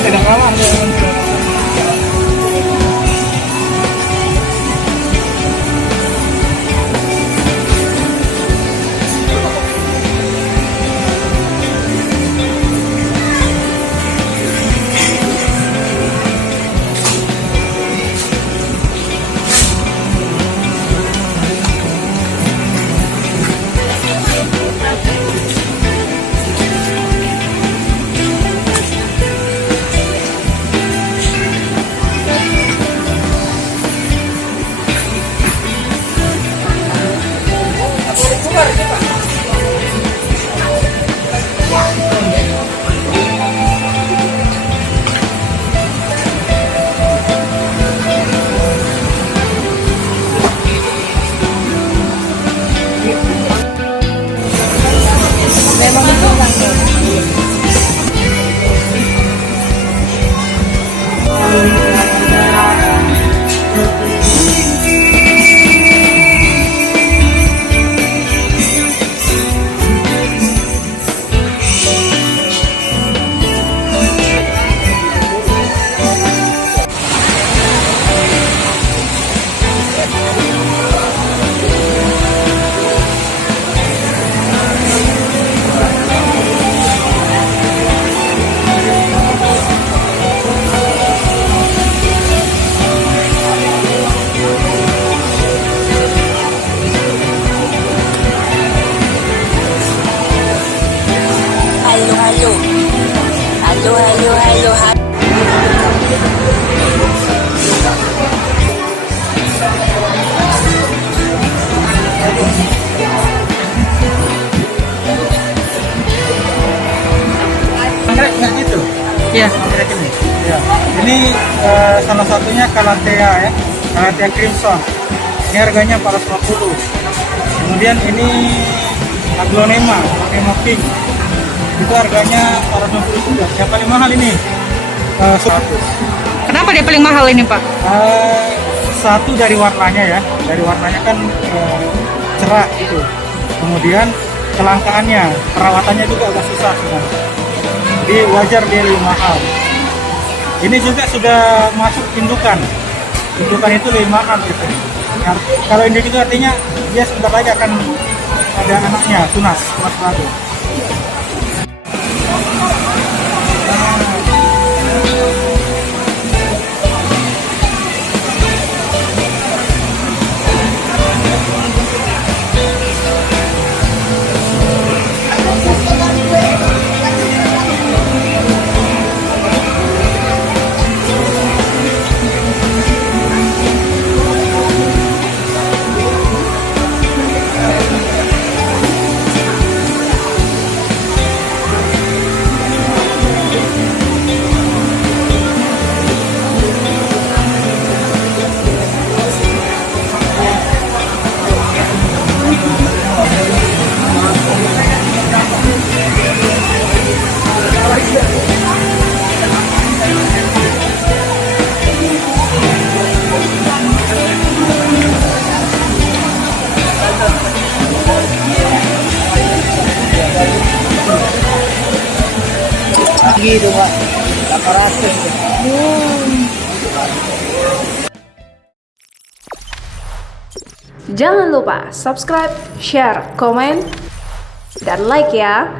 Tidak kalah. Memang itu kan. Halo. Anggrek gitu? Ya. Anggrek ini. Ya. Ini salah satunya Calathea ya, Calathea crimson. Ini harganya 450. Kemudian ini Aglonema pink. Itu harganya 450 juga. Yang paling mahal ini 100. Kenapa dia paling mahal ini, Pak? Satu dari warnanya ya, dari warnanya kan cerah gitu. Kemudian kelangkaannya, perawatannya juga agak susah sebenarnya. Jadi wajar dia lebih mahal. Ini juga sudah masuk indukan. Indukan itu lebih mahal gitu. Nah, kalau individu artinya dia sebentar lagi akan ada anaknya, tunas baru. Gitu Pak, 800. Jangan lupa subscribe, share, komen, dan like ya.